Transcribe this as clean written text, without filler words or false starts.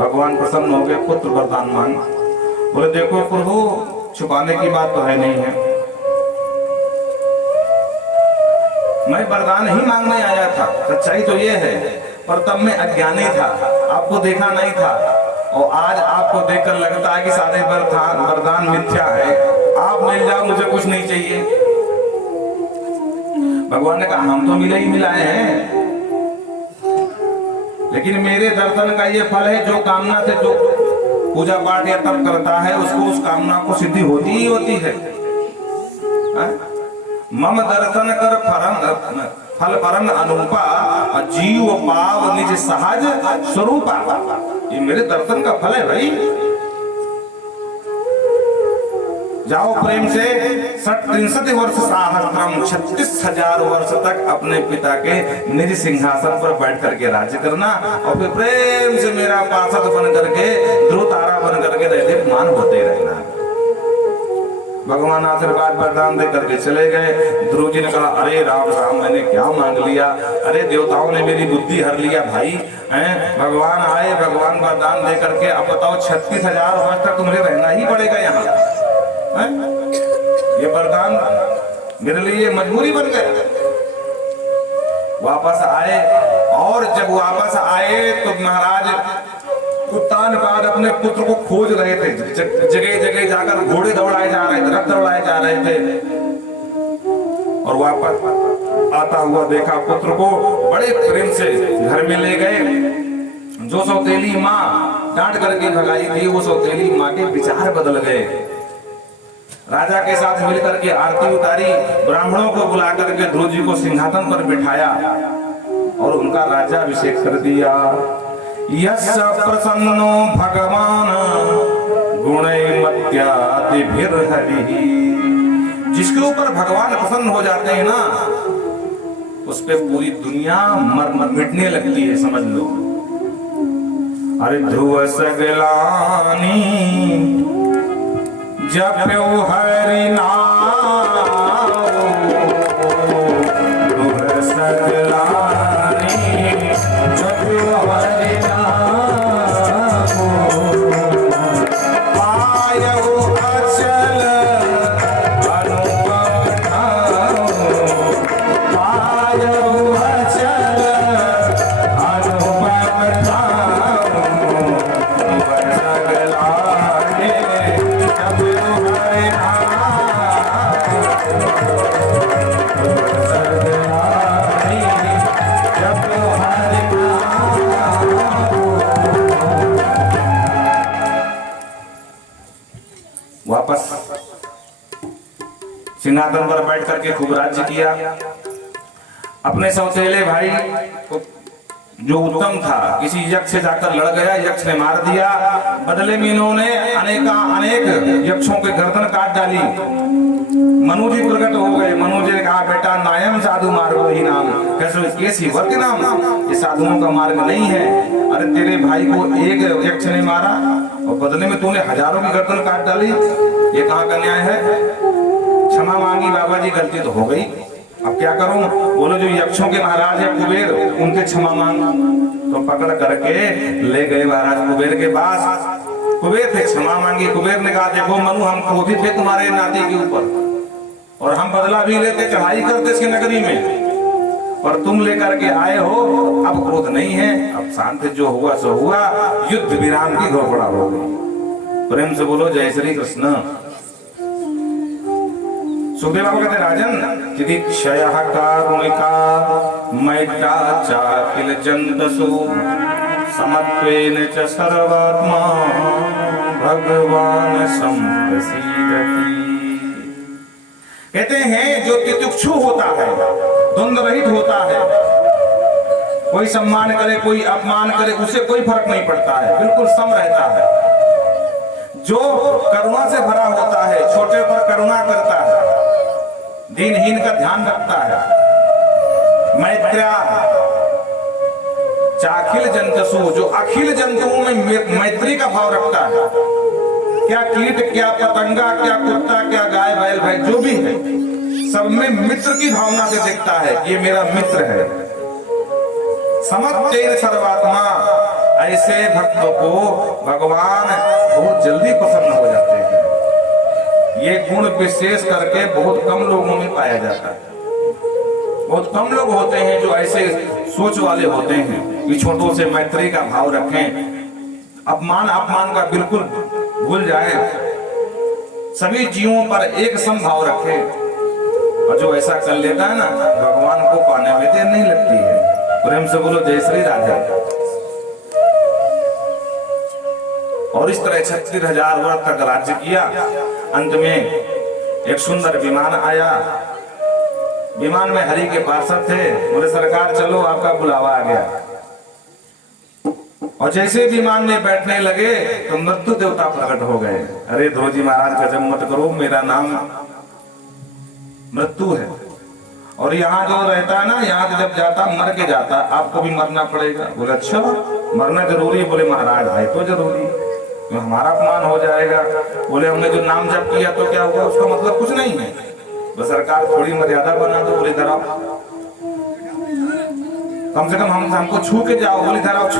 भगवान प्रसन्न हो गए, पुत्र वरदान मांग। बोले देखो प्रभु, छुपाने की बात तो है नहीं है, मैं वरदान ही मांगने आया था, सच्चाई तो ये है, पर तब मैं अज्ञानी था, आपको देखा नहीं था, और आज आपको देखकर लगता है कि सारे वरदान मिथ्या है, आप मिल जाओ, मुझे कुछ नहीं चाहिए। भगवान ने कहा हम तो मिले ही मिलाए हैं, लेकिन मेरे दर्शन का ये फल है, जो कामना से जो पूजा पाठ या तप करता है उसको उस कामना को सिद्धि होती ही होती है। मम दर्शन कर फल परम अनुपा, जीव पाव निज सहज स्वरूपा। ये मेरे दर्शन का फल है भाई। जाओ प्रेम से 63 वर्ष सहस्त्रम 36,000 वर्ष तक अपने पिता के निज सिंहासन पर बैठ करके राज्य करना, और फिर प्रेम से मेरा पार्षद बन करके, ध्रुव तारा बन करके रहते मान होते रहना। भगवान आशीर्वाद वरदान दे करके चले गए। ध्रुव जी ने कहा अरे राम राम, मैंने क्या मांग लिया, अरे देवताओं ने मेरी बुद्धि हर लिया भाई हैं। भगवान आए, भगवान वरदान दे करके, अब बताओ 36,000 वर्ष तक तुम्हें रहना ही पड़ेगा यहाँ। ये वरदान मेरे लिए मजबूरी बन गया। वापस आए, और जब वापस आए तो महाराज उत्तानपाद अपने पुत्र को खोज रहे थे, जगह जगह जाकर घोड़े दौड़ाए जा रहे थे, रथ दौड़ाए जा रहे थे, और वापस आता हुआ देखा पुत्र को, बड़े प्रेम से घर में ले गए। जो सौतेली माँ डांट करके भगाई थी, वो सौतेली माँ के विचार बदल गए। राजा के साथ मिलकर के आरती उतारी, ब्राह्मणों को बुला करके ध्रुव जी को सिंहासन पर बिठाया और उनका राज्याभिषेक कर दिया। यस्य प्रसन्नो भगवान गुणैर्मत्यादिभिर्हरिः, जिसके ऊपर भगवान प्रसन्न हो जाते हैं ना, उस पे पूरी दुनिया मर मिटने लगती है, समझ लो। अरे ध्रुव सगलानी जप्यो हरि नाम, ध्रुव सगलानी जप्यो हरि नाम, पायो अचल अनुपम धाम, पायो अचल अनुपम धाम, ध्रुव सगलानी वापस सिंहासन पर बैठ करके खूब राज्य किया। अपने सौतेले भाई को जो उत्तम था, किसी यक्ष से जाकर लड़ गया, यक्ष ने मार दिया। बदले में इन्होंने अनेक यक्षों के गर्दन काट डाली। मनु जी प्रकट हो गए। मनु जी ने कहा बेटा नायम साधु मार्गो ही नाम, कैसे वर्ग नाम, ये साधुओं का मार्ग नहीं है। अरे तेरे भाई को एक यक्ष ने मारा और बदले में तूने हजारों की गर्दन काट डाली, ये कहाँ का न्याय है? क्षमा मांगी बाबा जी, गलती तो हो गई, अब क्या करूं? बोलो जो यक्षों के महाराज है कुबेर, उनके क्षमा मांग। तो पकड़ करके ले गए महाराज कुबेर के पास। कुबेर थे, क्षमा मांगी। कुबेर ने कहा देखो मनु, हम क्रोधित थे तुम्हारे नाती के ऊपर, और हम बदला भी लेते, चढ़ाई करते इसकी नगरी में, पर तुम लेकर के आए हो, अब क्रोध नहीं है, अब शांति जो हुआ सो हुआ, युद्ध विराम की घोषणा हो गई। प्रेम से बोलो जय श्री कृष्ण। सुखदेव बाबा कहते राजन, यदि क्षयः कारुणिका मैत्रा चाखिल जन्तसु समत्वेन च सर्वात्मा भगवान संप्रसीदति। कहते हैं जो तितिक्षु होता है, द्वंद्व रहित होता है, कोई सम्मान करे कोई अपमान करे उसे कोई फर्क नहीं पड़ता है, बिल्कुल सम रहता है। जो करुणा से भरा होता है, छोटे पर करुणा करता है, दीनहीन का ध्यान रखता है, मैत्र्या चाखिल जंतसु, जो अखिल जंतुओं में मैत्री का भाव रखता है, क्या कीट क्या पतंगा क्या कुत्ता क्या गाय बैल भाई जो भी है, सब में मित्र की भावना से देखता है, ये मेरा मित्र है। समत्वेन सर्वात्मा, ऐसे भक्तों को भगवान बहुत जल्दी प्रसन्न हो जाते हैं। ये गुण विशेष करके बहुत कम लोगों में पाया जाता है। बहुत कम लोग होते हैं जो ऐसे सोच वाले होते हैं कि छोटों से मैत्री का भाव रखें, अपमान अपमान का बिल्कुल भूल जाएं, सभी जीवों पर एक सम भाव रखें। और जो ऐसा कर लेता है ना, भगवान को पाने में देर नहीं लगती है। प्रेम से बोलो जय श्री राधा। और इस तरह 36,000 वर्ष तक राज्य किया। अंत में एक सुंदर विमान आया। विमान में हरि के पार्षद थे, बोले सरकार चलो आपका बुलावा आ गया। और जैसे विमान में बैठने लगे तो मृत्यु देवता प्रकट हो गए। अरे ध्रुव जी महाराज गजब मत करो, मेरा नाम मृत्यु है और यहाँ जो रहता है ना, यहाँ जब जाता मर के जाता, आपको भी मरना पड़ेगा। बोले अच्छा मरना जरूरी? बोले महाराज है तो जरूरी, तो हमारा अपमान हो जाएगा। बोले हमने जो नाम जप किया तो क्या हुआ, उसका मतलब कुछ नहीं है, बस सरकार थोड़ी मर्यादा बना दो। बोले धराओ, कम से कम हमको छू के जाओ। बोले धराओ, छू